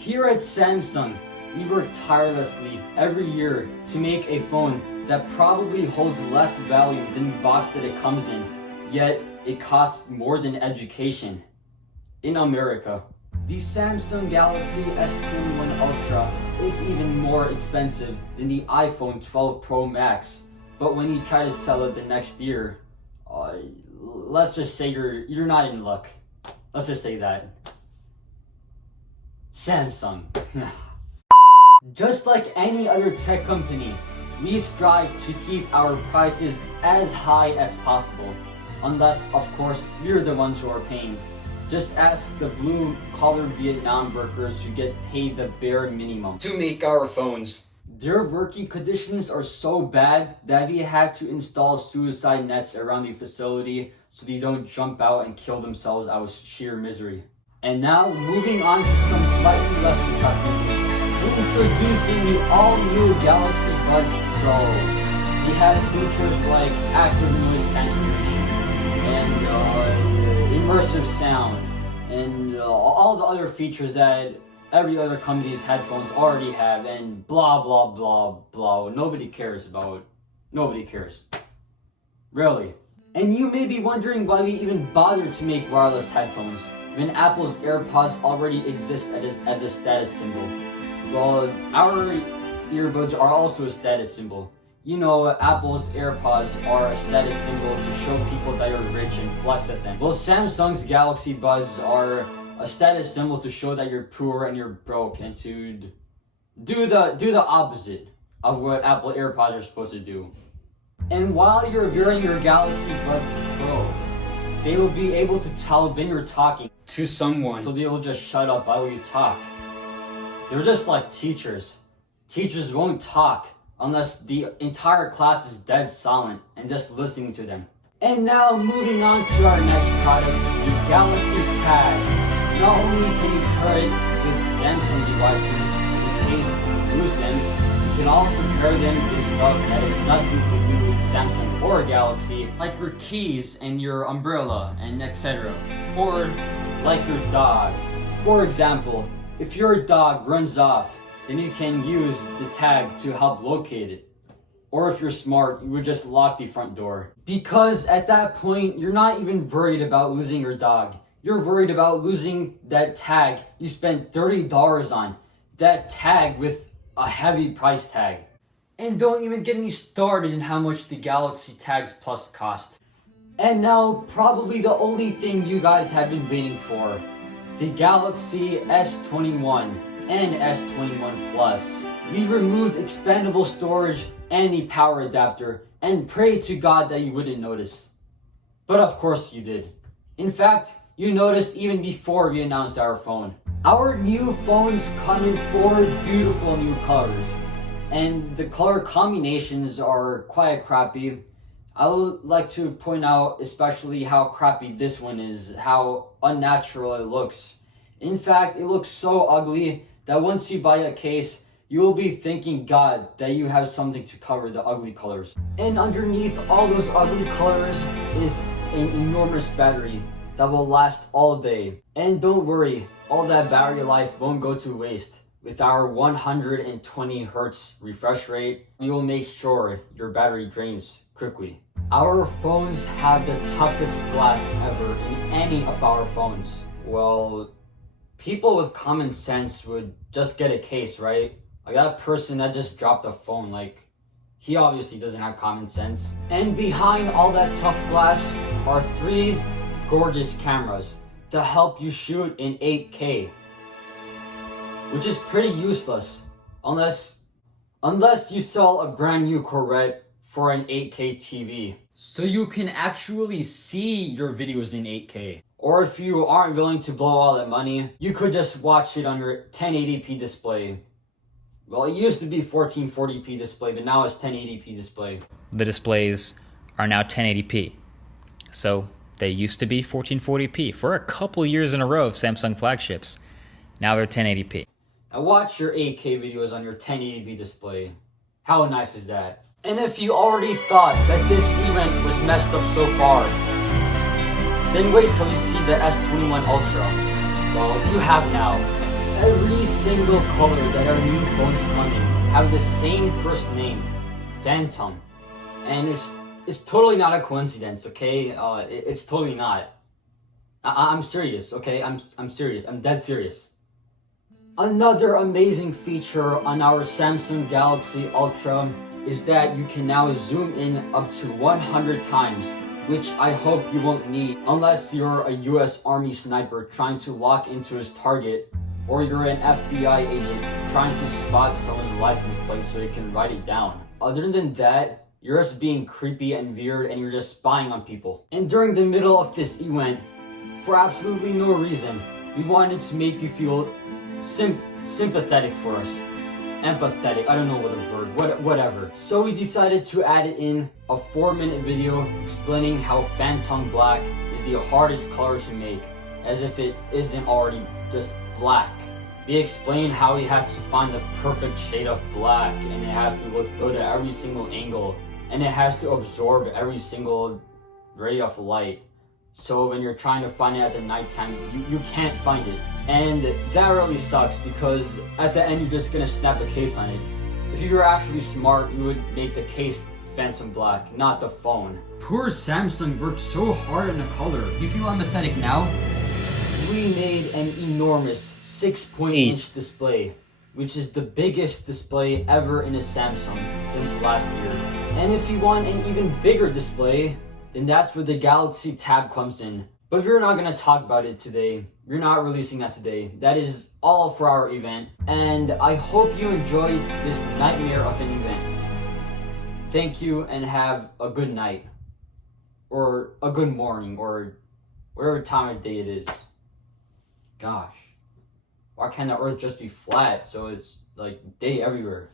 Here at Samsung, we work tirelessly every year to make a phone that probably holds less value than the box that it comes in, yet it costs more than education in America. The Samsung Galaxy S21 Ultra is even more expensive than the iPhone 12 Pro Max, but when you try to sell it the next year, let's just say you're not in luck. Let's just say that. Samsung. Just like any other tech company, we strive to keep our prices as high as possible, unless of course we're the ones who are paying. Just ask the blue-collar Vietnam workers who get paid the bare minimum to make our phones. Their working conditions are so bad that we had to install suicide nets around the facility so they don't jump out and kill themselves out of sheer misery. And now, moving on to some slightly less depressing news. Introducing the all-new Galaxy Buds Pro. We have features like active noise cancellation and immersive sound and all the other features that every other company's headphones already have, and blah blah blah blah. Nobody cares about. Nobody cares. Really. And you may be wondering why we even bothered to make wireless headphones when Apple's AirPods already exist as a status symbol. Well, our earbuds are also a status symbol. You know, Apple's AirPods are a status symbol to show people that you're rich and flex at them. Well, Samsung's Galaxy Buds are a status symbol to show that you're poor and you're broke, and to do the opposite of what Apple AirPods are supposed to do. And while you're wearing your Galaxy Buds Pro, they will be able to tell when you're talking to someone, so they will just shut up while you talk. They're just like teachers. Teachers won't talk unless the entire class is dead silent and just listening to them. And now moving on to our next product, the Galaxy Tag. Not only can you pair it with Samsung devices in case you lose them, you can also pair them with stuff that has nothing to do with Samsung or Galaxy, like your keys and your umbrella and etc. Or like your dog. For example, if your dog runs off, then you can use the tag to help locate it. Or if you're smart, you would just lock the front door. Because at that point, you're not even worried about losing your dog. You're worried about losing that tag you spent $30 on. That tag with a heavy price tag. And don't even get me started in how much the Galaxy Tags Plus cost. And now, probably the only thing you guys have been waiting for. The Galaxy S21 and S21 Plus. We removed expandable storage and the power adapter and pray to God that you wouldn't notice. But of course you did. In fact, you noticed even before we announced our phone. Our new phones come in 4 beautiful new colors, and the color combinations are quite crappy. I would like to point out especially how crappy this one is, how unnatural it looks. In fact, it looks so ugly that once you buy a case, you will be thanking God that you have something to cover the ugly colors. And underneath all those ugly colors is an enormous battery that will last all day. And don't worry, all that battery life won't go to waste. With our 120 Hz refresh rate, we will make sure your battery drains quickly. Our phones have the toughest glass ever in any of our phones. Well, people with common sense would just get a case, right? Like that person that just dropped a phone, like, he obviously doesn't have common sense. And behind all that tough glass are 3 gorgeous cameras to help you shoot in 8K. Which is pretty useless, unless you sell a brand new Corvette for an 8K TV. So you can actually see your videos in 8K. Or if you aren't willing to blow all that money, you could just watch it on your 1080p display. Well, it used to be 1440p display, but now it's 1080p display. The displays are now 1080p. So they used to be 1440p for a couple years in a row of Samsung flagships. Now they're 1080p. Now watch your 8K videos on your 1080p display. How nice is that? And if you already thought that this event was messed up so far, then wait till you see the S21 Ultra. Well, you have now. Every single color that our new phones come in have the same first name, Phantom. And it's totally not a coincidence, okay? It's totally not. I'm serious, okay? I'm serious. I'm dead serious. Another amazing feature on our Samsung Galaxy Ultra is that you can now zoom in up to 100 times, which I hope you won't need unless you're a US Army sniper trying to lock into his target, or you're an FBI agent trying to spot someone's license plate so they can write it down. Other than that, you're just being creepy and weird and you're just spying on people. And during the middle of this event, for absolutely no reason, we wanted to make you feel sympathetic for us. Empathetic, I don't know what a word, whatever. So we decided to add in a 4-minute video explaining how Phantom Black is the hardest color to make, as if it isn't already just black. We explain how we had to find the perfect shade of black, and it has to look good at every single angle, and it has to absorb every single ray of light. So when you're trying to find it at the nighttime, you can't find it. And that really sucks because at the end you're just gonna snap a case on it. If you were actually smart, you would make the case Phantom Black, not the phone. Poor Samsung worked so hard on the color. You feel empathetic now? We made an enormous 6-inch display, which is the biggest display ever in a Samsung since last year. And if you want an even bigger display, then that's where the Galaxy Tab comes in. But we're not gonna talk about it today. We're not releasing that today. That is all for our event. And I hope you enjoyed this nightmare of an event. Thank you and have a good night. Or a good morning, or whatever time of day it is. Gosh. Why can't the earth just be flat so it's like day everywhere?